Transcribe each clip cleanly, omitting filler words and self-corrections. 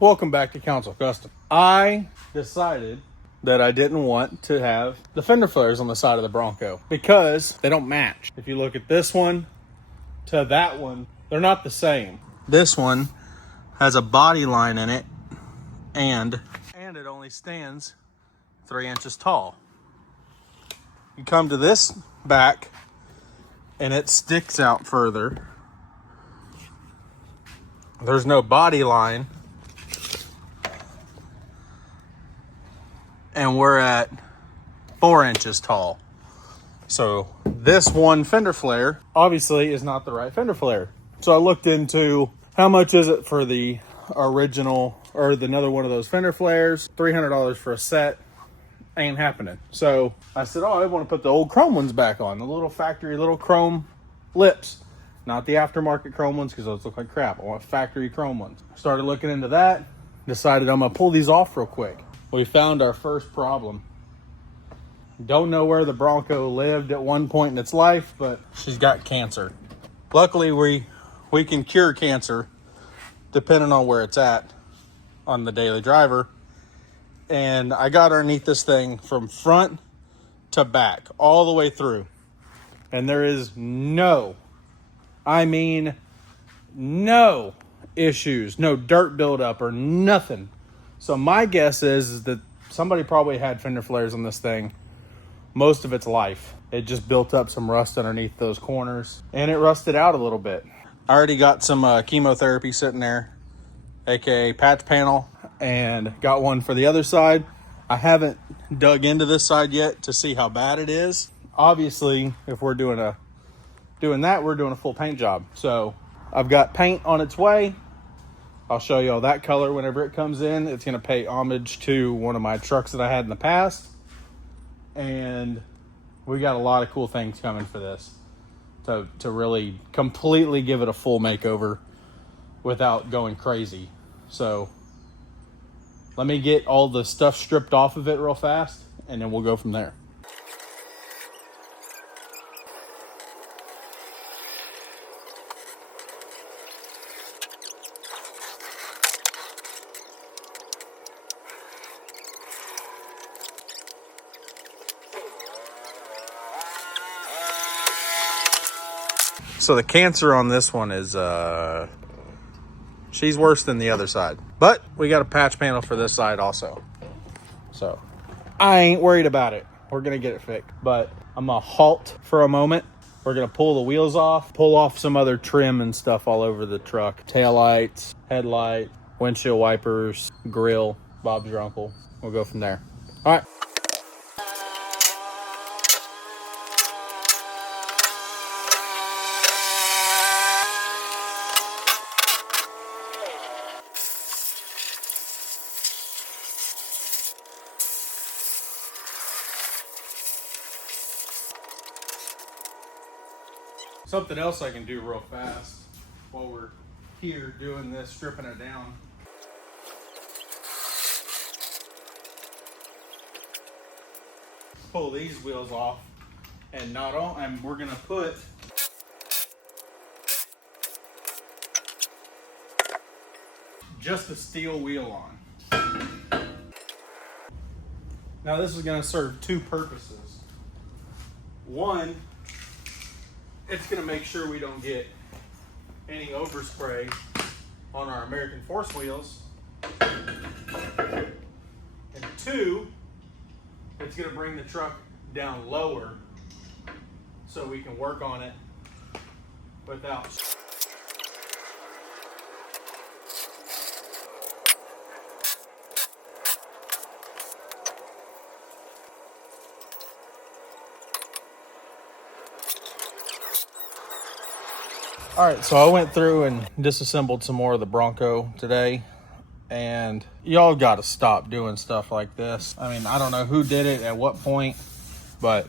Welcome back to Counsil Custom. I decided that I didn't want to have the fender flares on the side of the Bronco because they don't match. If you look at this one to that one, they're not the same. This one has a body line in it and it only stands 3 inches tall. You come to this back and it sticks out further. There's no body line. And we're at 4 inches tall. So this one fender flare obviously is not the right fender flare. So I looked into how much is it for the original or another one of those fender flares. $300 for a set. Ain't happening. So I said, I want to put the old chrome ones back on. The little factory, little chrome lips. Not the aftermarket chrome ones because those look like crap. I want factory chrome ones. Started looking into that. Decided I'm going to pull these off real quick. We found our first problem. Don't know where the Bronco lived at one point in its life, but she's got cancer. Luckily, we can cure cancer depending on where it's at on the daily driver. And I got underneath this thing from front to back, all the way through. And there is no issues, no dirt buildup or nothing. So my guess is that somebody probably had fender flares on this thing most of its life. It just built up some rust underneath those corners and it rusted out a little bit. I already got some chemotherapy sitting there, aka patch panel, and got one for the other side. I haven't dug into this side yet to see how bad it is. Obviously, if we're doing that, we're doing a full paint job. So I've got paint on its way. I'll show you all that color whenever it comes in. It's going to pay homage to one of my trucks that I had in the past. And we got a lot of cool things coming for this to really completely give it a full makeover without going crazy. So let me get all the stuff stripped off of it real fast and then we'll go from there. So the cancer on this one is, she's worse than the other side. But we got a patch panel for this side also. So I ain't worried about it. We're going to get it fixed. But I'm going to halt for a moment. We're going to pull the wheels off, pull off some other trim and stuff all over the truck. Taillights, headlight, windshield wipers, grill, Bob's your uncle. We'll go from there. All right. Something else I can do real fast while we're here doing this, stripping it down. Pull these wheels off, and we're gonna put just a steel wheel on. Now this is gonna serve two purposes. One, it's going to make sure we don't get any overspray on our American Force wheels. And two, it's going to bring the truck down lower so we can work on it without. All right, so I went through and disassembled some more of the Bronco today, and y'all got to stop doing stuff like this. I mean, I don't know who did it at what point, but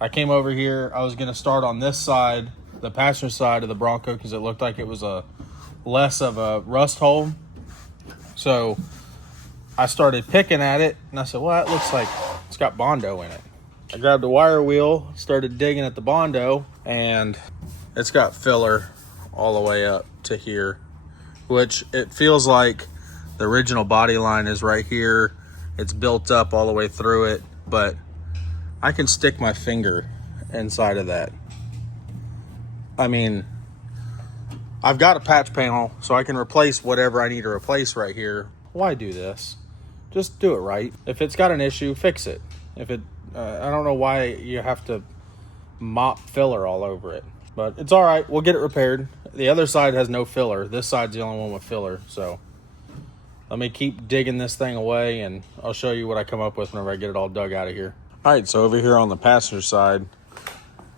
I came over here. I was going to start on this side, the passenger side of the Bronco, because it looked like it was a less of a rust hole. So I started picking at it, and I said, well, it looks like it's got Bondo in it. I grabbed the wire wheel, started digging at the Bondo, and it's got filler all the way up to here, which it feels like The original body line is right here. It's built up all the way through it, but I can stick my finger inside of that. I mean, I've got a patch panel, so I can replace whatever I need to replace right here. Why do this? Just do it right. If it's got an issue, fix it. If it, I don't know why you have to mop filler all over it, but it's all right. We'll get it repaired. The other side has no filler. This side's the only one with filler, so let me keep digging this thing away, and I'll show you what I come up with whenever I get it all dug out of here. All right, so over here on the passenger side,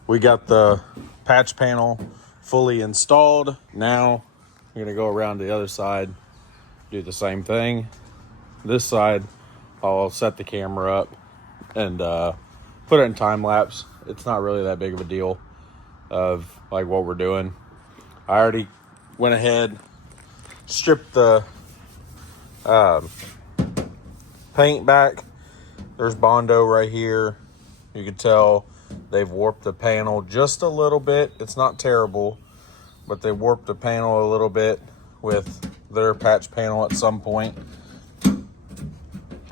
we got the patch panel fully installed. Now I'm gonna go around to the other side, do the same thing. This side, I'll set the camera up and put it in time lapse. It's not really that big of a deal of like what we're doing. I already went ahead, stripped the paint back. There's Bondo right here. You can tell they've warped the panel just a little bit. It's not terrible, but they warped the panel a little bit with their patch panel at some point.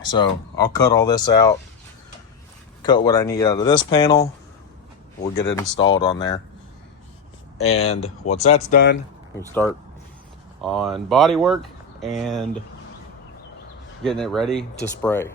So I'll cut all this out, cut what I need out of this panel. We'll get it installed on there. And once that's done, we start on body work and getting it ready to spray.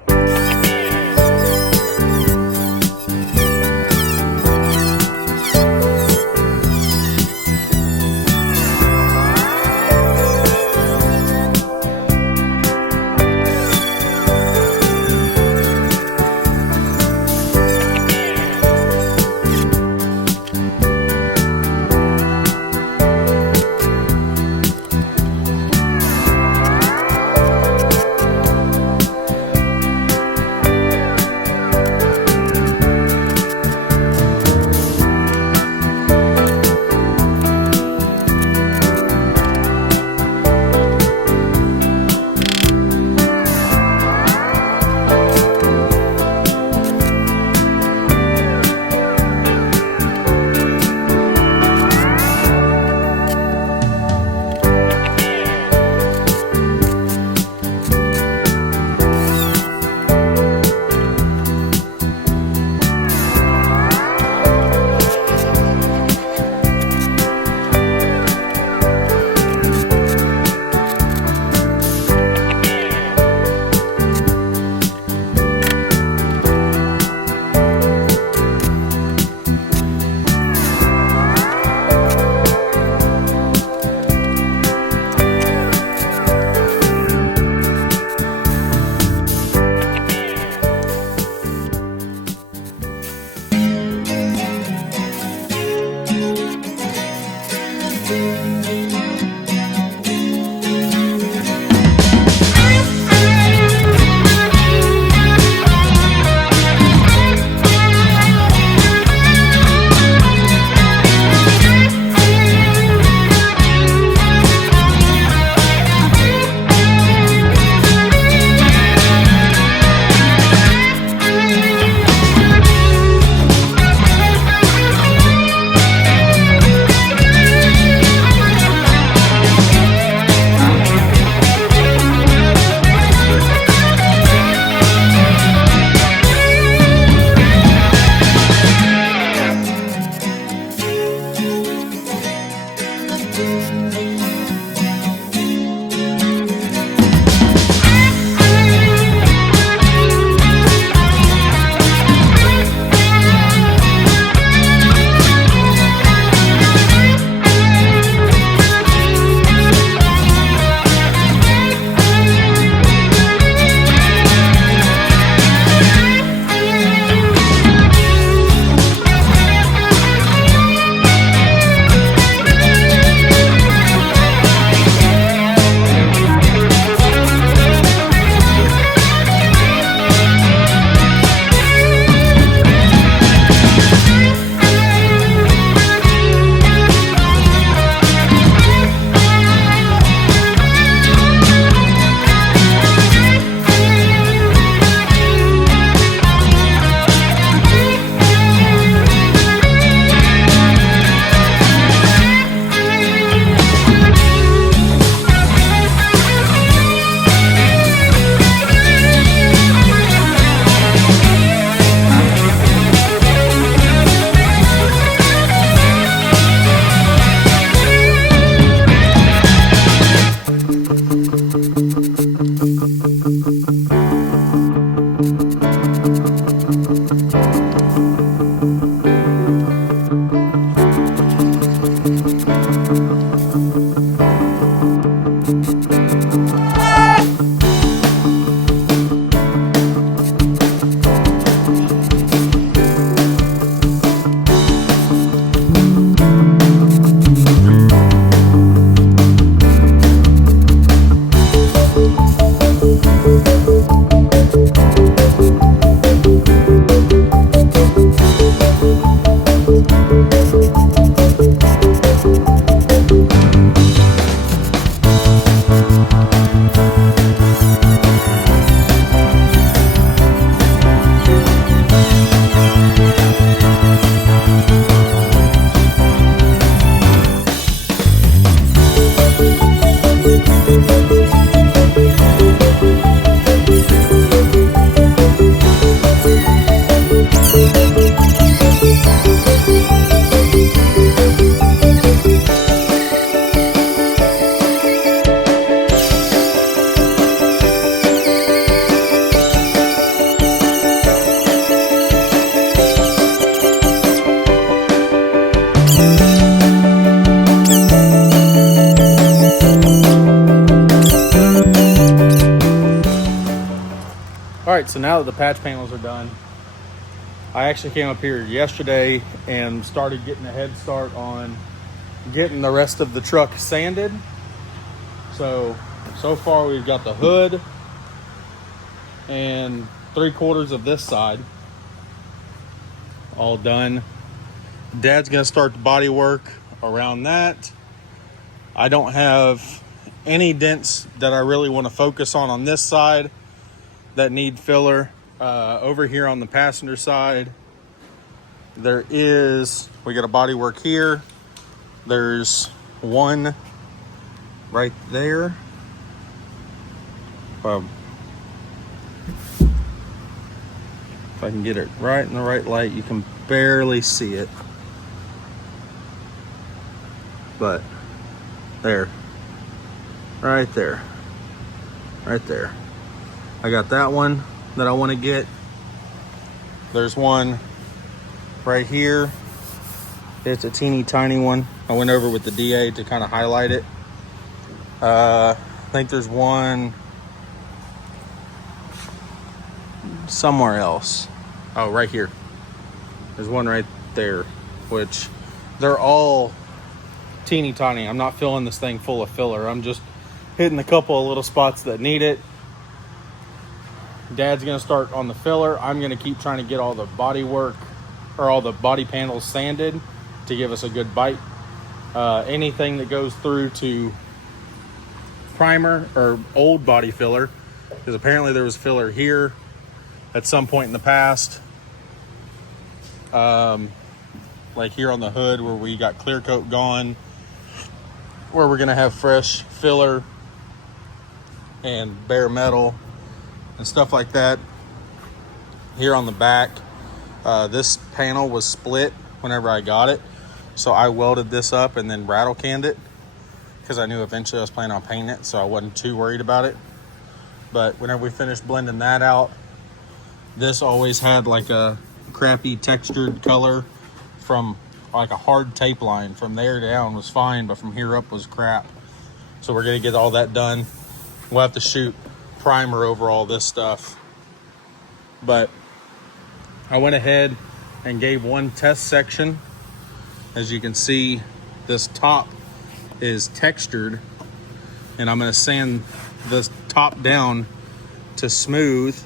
All right, so now that the patch panels are done, I actually came up here yesterday and started getting a head start on getting the rest of the truck sanded. So far we've got the hood and 3/4 of this side all done. Dad's gonna start the body work around that. I don't have any dents that I really want to focus on this side that need filler. Over here on the passenger side, we got a body work here. There's one right there. If I can get it right in the right light, you can barely see it. But there, right there, right there. I got that one that I want to get. There's one right here. It's a teeny tiny one. I went over with the DA to kind of highlight it. I think there's one somewhere else. Oh, right here. There's one right there, which they're all teeny tiny. I'm not filling this thing full of filler. I'm just hitting a couple of little spots that need it. Dad's gonna start on the filler. I'm gonna keep trying to get all the body work or all the body panels sanded to give us a good bite. Anything that goes through to primer or old body filler, because apparently there was filler here at some point in the past. Like here on the hood where we got clear coat gone, where we're gonna have fresh filler and bare metal and stuff like that. Here on the back, this panel was split whenever I got it, so I welded this up and then rattle canned it because I knew eventually I was planning on painting it, so I wasn't too worried about it. But whenever we finished blending that out, this always had like a crappy textured color from like a hard tape line. From there down was fine, but from here up was crap. So we're gonna get all that done. We'll have to shoot primer over all this stuff. But I went ahead and gave one test section. As you can see, this top is textured, and I'm gonna sand this top down to smooth.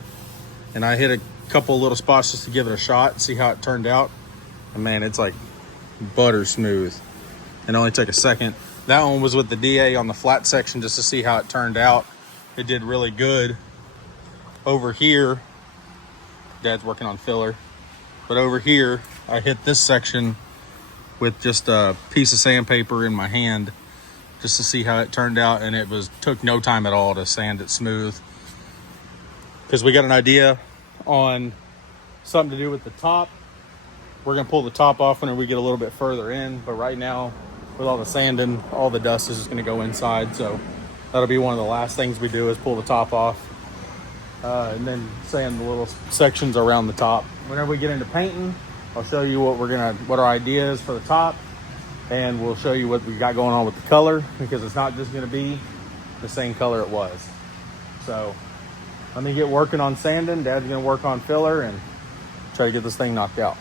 And I hit a couple little spots just to give it a shot and see how it turned out. And man, it's like butter smooth. It only took a second. That one was with the DA on the flat section just to see how it turned out. It did really good. Over here, Dad's working on filler, but over here, I hit this section with just a piece of sandpaper in my hand just to see how it turned out, and it took no time at all to sand it smooth. Because we got an idea on something to do with the top. We're gonna pull the top off whenever we get a little bit further in, but right now, with all the sanding, all the dust is just gonna go inside. So That'll be one of the last things we do is pull the top off. And then sand the little sections around the top. Whenever we get into painting, I'll show you what our idea is for the top, and we'll show you what we got going on with the color, because it's not just gonna be the same color it was. So let me get working on sanding. Dad's gonna work on filler and try to get this thing knocked out.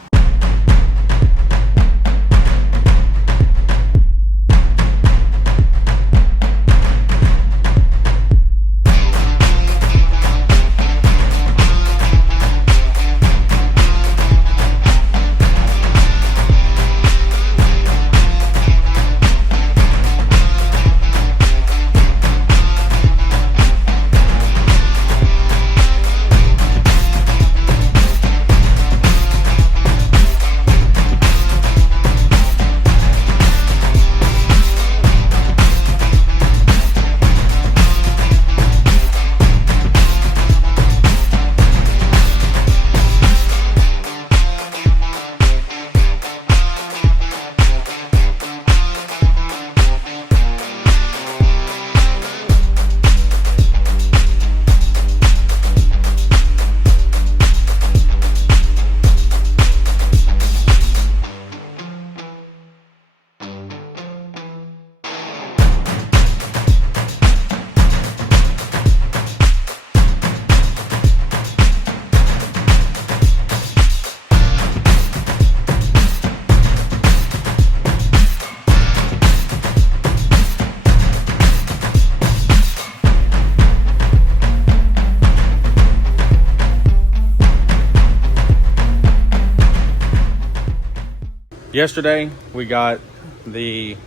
Yesterday, we got the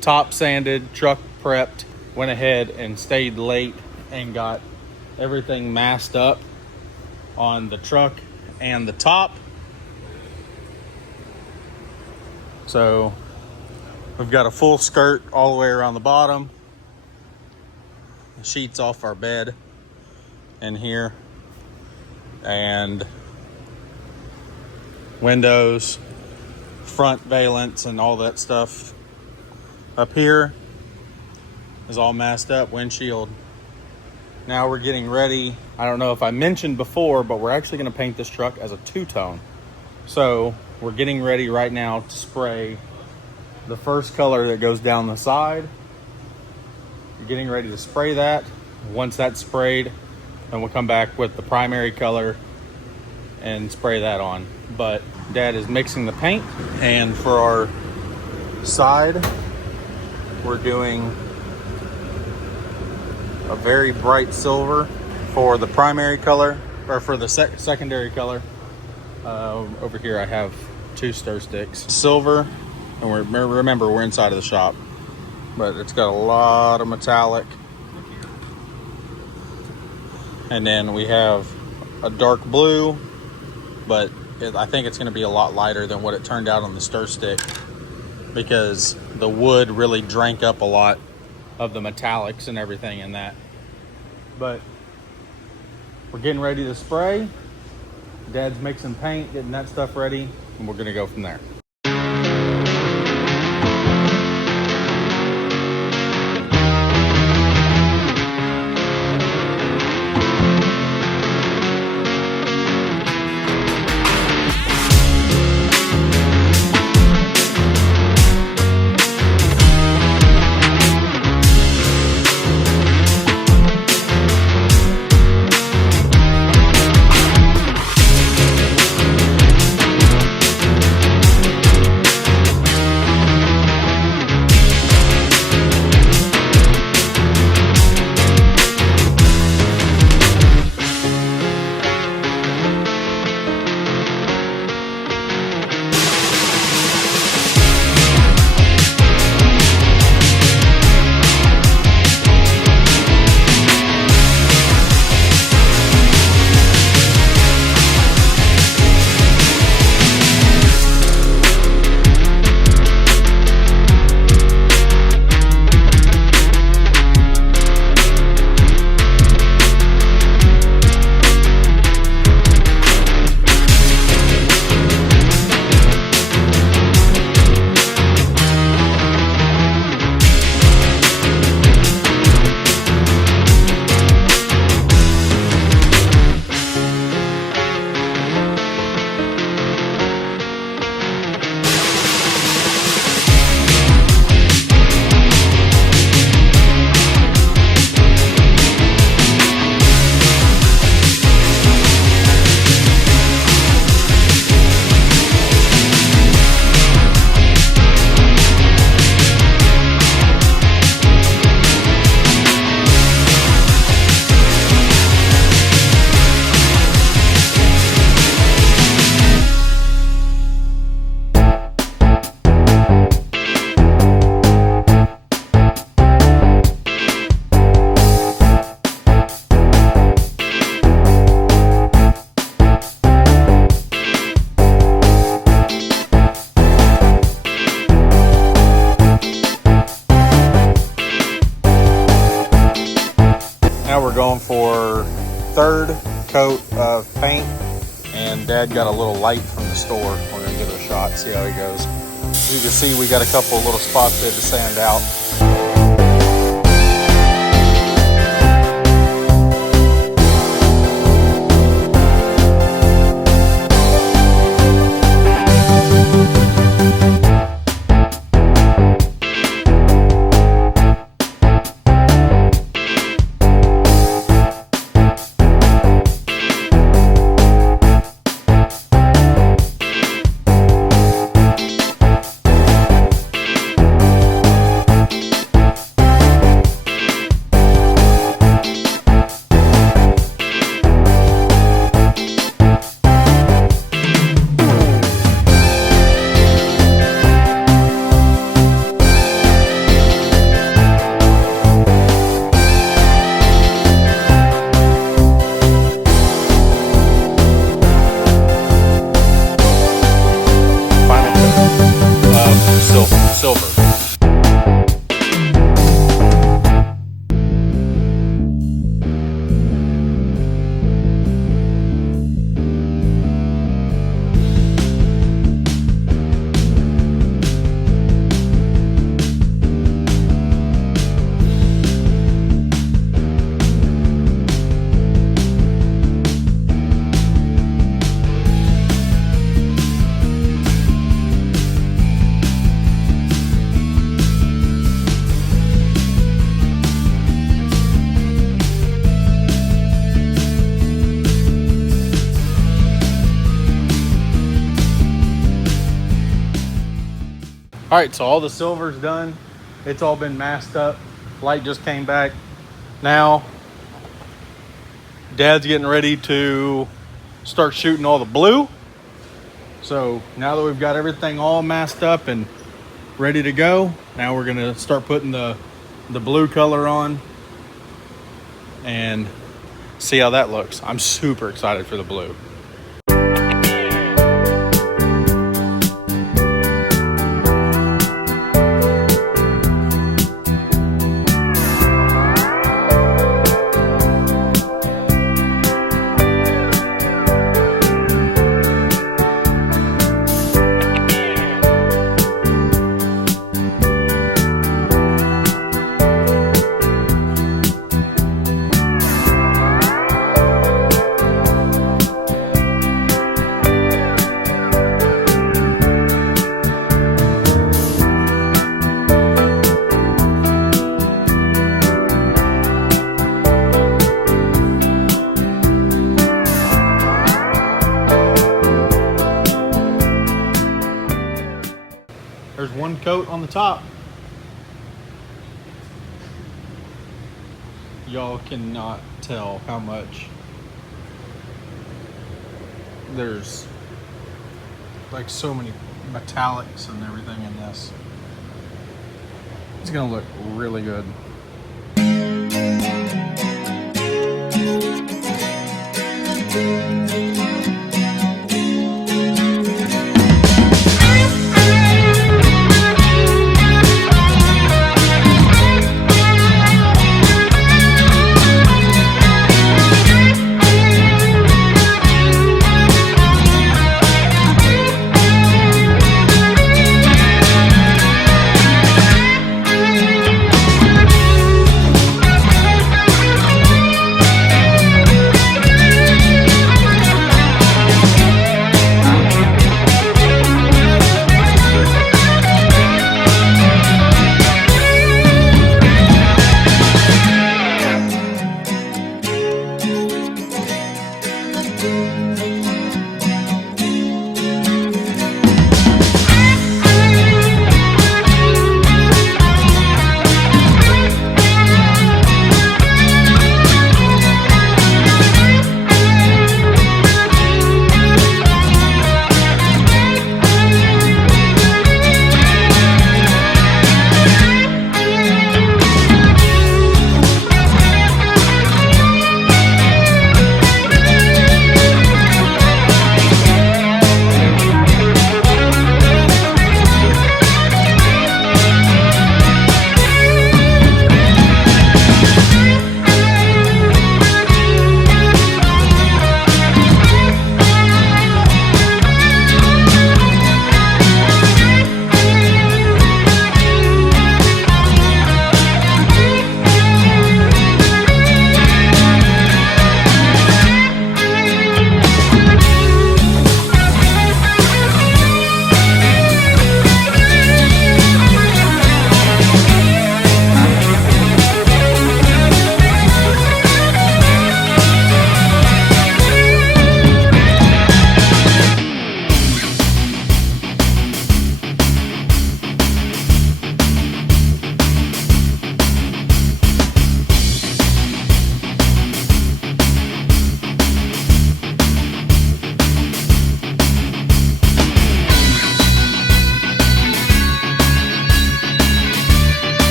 top sanded, truck prepped, went ahead and stayed late and got everything masked up on the truck and the top. So we've got a full skirt all the way around the bottom. The sheets off our bed in here, and windows, front valance and all that stuff up here is all masked up, windshield. Now we're getting ready. I don't know if I mentioned before, but we're actually going to paint this truck as a two-tone. So we're getting ready right now to spray the first color that goes down the side. We're getting ready to spray that. Once that's sprayed, then we'll come back with the primary color and spray that on. But Dad is mixing the paint, and for our side, we're doing a very bright silver for the primary color, or for the secondary color. Over here I have two stir sticks. Silver, and remember we're inside of the shop, but it's got a lot of metallic. And then we have a dark blue, but I think it's going to be a lot lighter than what it turned out on the stir stick, because the wood really drank up a lot of the metallics and everything in that. But we're getting ready to spray. Dad's mixing paint, getting that stuff ready, and we're going to go from there. going for third coat of paint, and Dad got a little light from the store. We're gonna give it a shot, see how he goes. As you can see, we got a couple of little spots there to sand out. Silver. All right, so all the silver's done. It's all been masked up. Light just came back. Now, Dad's getting ready to start shooting all the blue. So now that we've got everything all masked up and ready to go, now we're gonna start putting the blue color on and see how that looks. I'm super excited for the blue. There's one coat on the top. Y'all cannot tell how much there's like so many metallics and everything in this. It's gonna look really good.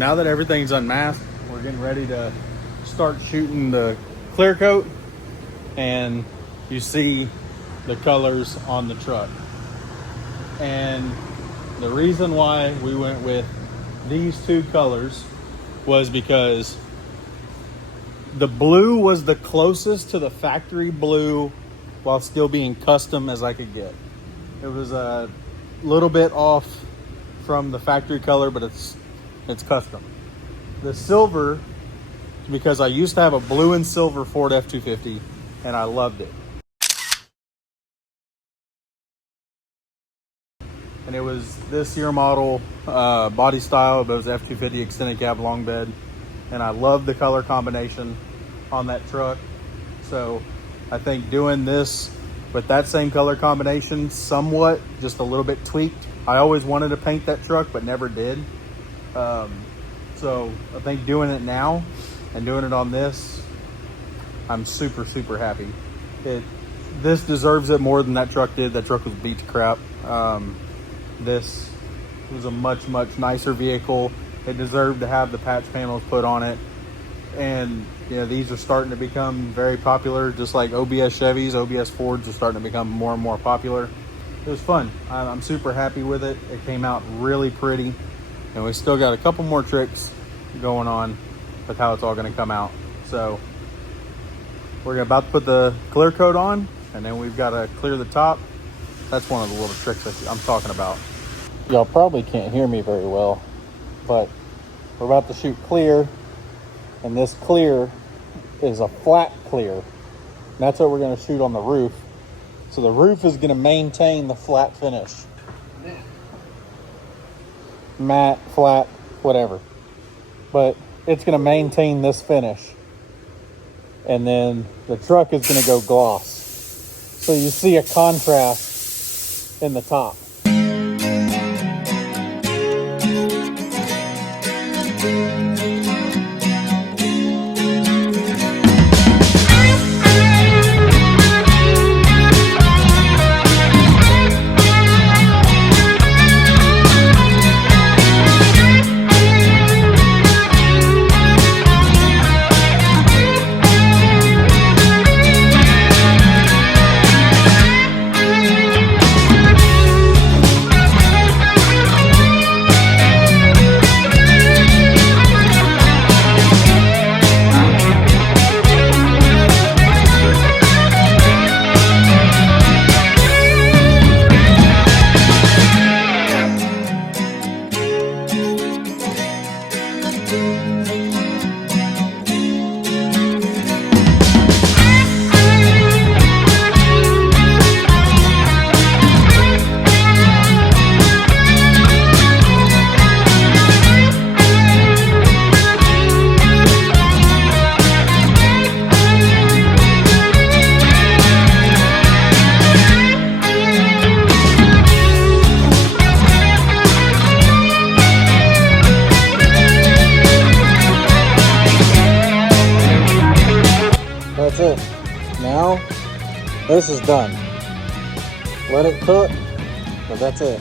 now that everything's unmasked, we're getting ready to start shooting the clear coat, and you see the colors on the truck. And the reason why we went with these two colors was because the blue was the closest to the factory blue while still being custom as I could get. It was a little bit off from the factory color, but it's custom. The silver, because I used to have a blue and silver Ford F-250 and I loved it. And it was this year model body style, but it was F-250 extended cab long bed. And I love the color combination on that truck. So I think doing this with that same color combination, somewhat, just a little bit tweaked. I always wanted to paint that truck, but never did. So I think doing it now and doing it on this, I'm super, super happy. This deserves it more than that truck did. That truck was beat to crap. This was a much, much nicer vehicle. It deserved to have the patch panels put on it. And you know, these are starting to become very popular, just like OBS Chevys, OBS Fords are starting to become more and more popular. It was fun. I'm super happy with it. It came out really pretty. And we still got a couple more tricks going on with how it's all gonna come out. So we're about to put the clear coat on, and then we've got to clear the top. That's one of the little tricks that I'm talking about. Y'all probably can't hear me very well, but we're about to shoot clear, and this clear is a flat clear. And that's what we're going to shoot on the roof. So the roof is going to maintain the flat finish. Matte, flat, whatever. But it's going to maintain this finish. And then the truck is going to go gloss. So you see a contrast in the top. That's it. Now, this is done. Let it cook, but that's it.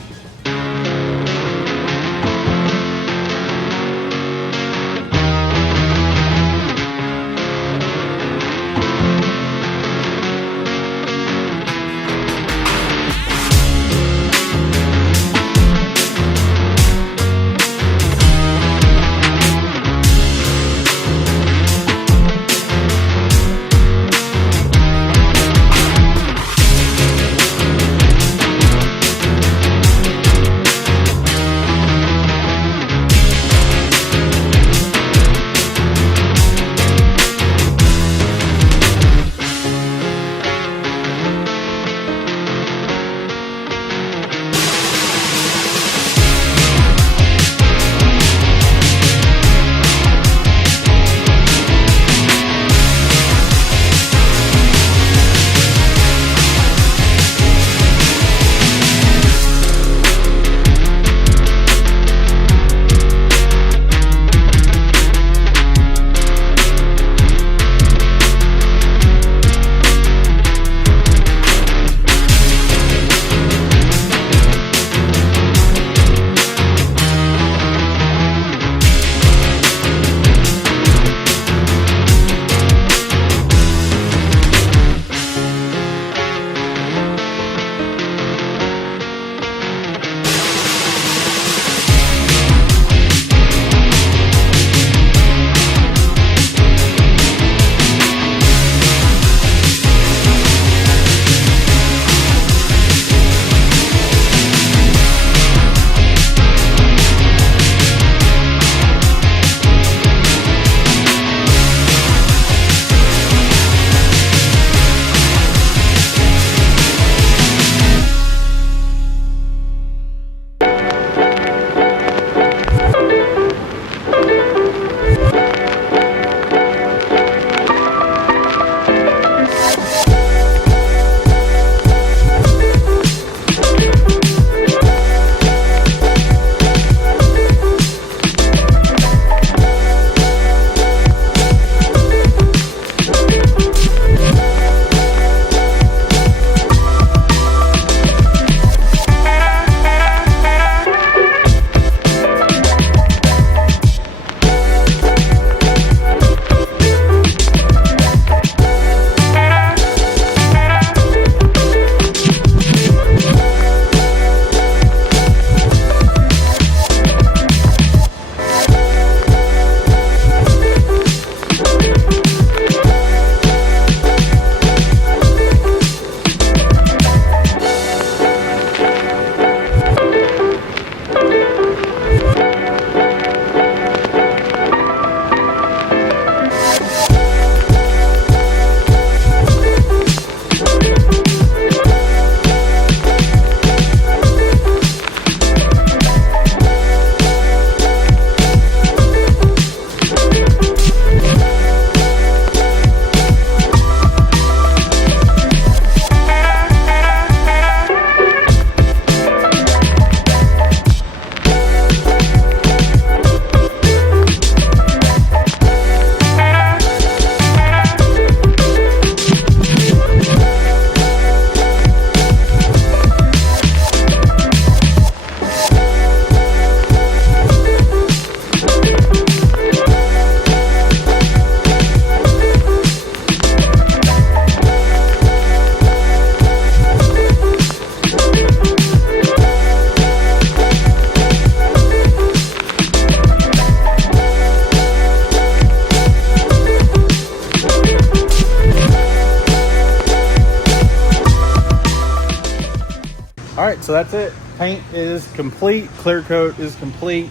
right, so that's it. Paint is complete, clear coat is complete.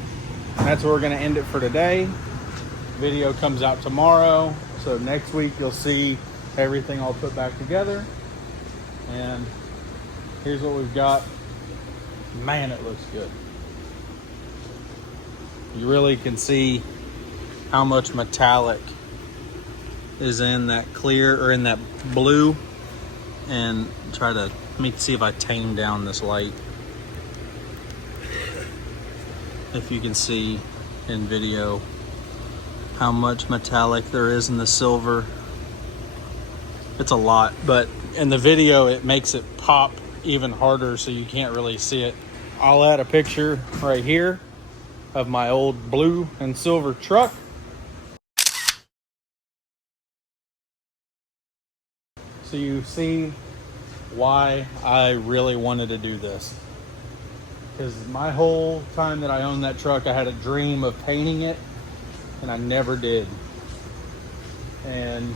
That's where we're gonna end it for today. Video comes out tomorrow, so next week you'll see everything all put back together. And here's what we've got. Man, it looks good. You really can see how much metallic is in that clear or in that blue. And try to, let me see if I tame down this light. If you can see in video how much metallic there is in the silver. It's a lot, but in the video it makes it pop even harder, so you can't really see it. I'll add a picture right here of my old blue and silver truck. So you see why I really wanted to do this. Because my whole time that I owned that truck, I had a dream of painting it, and I never did. And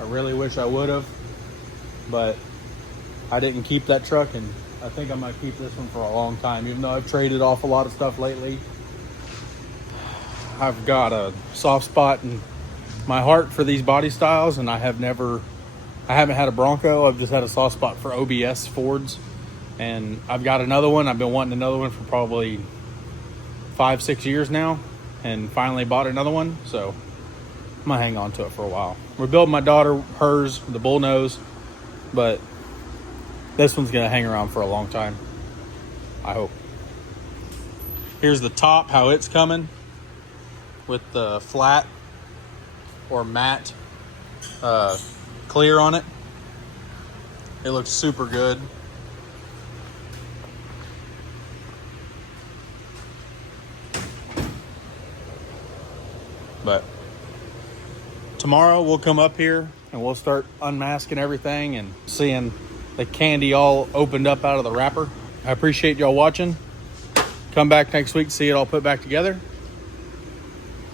I really wish I would have, but I didn't keep that truck, and I think I'm gonna keep this one for a long time. Even though I've traded off a lot of stuff lately, I've got a soft spot in my heart for these body styles, and I haven't had a Bronco. I've just had a soft spot for OBS Fords, and I've got another one. I've been wanting another one for probably 5-6 years now, and finally bought another one, so I'm gonna hang on to it for a while. We're building my daughter hers, the bull nose, but this one's gonna hang around for a long time, I hope. Here's the top, how it's coming with the flat or matte clear on it. It looks super good. But tomorrow we'll come up here and we'll start unmasking everything and seeing the candy all opened up out of the wrapper. I appreciate y'all watching. Come back next week, see it all put back together.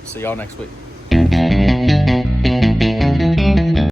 See y'all next week.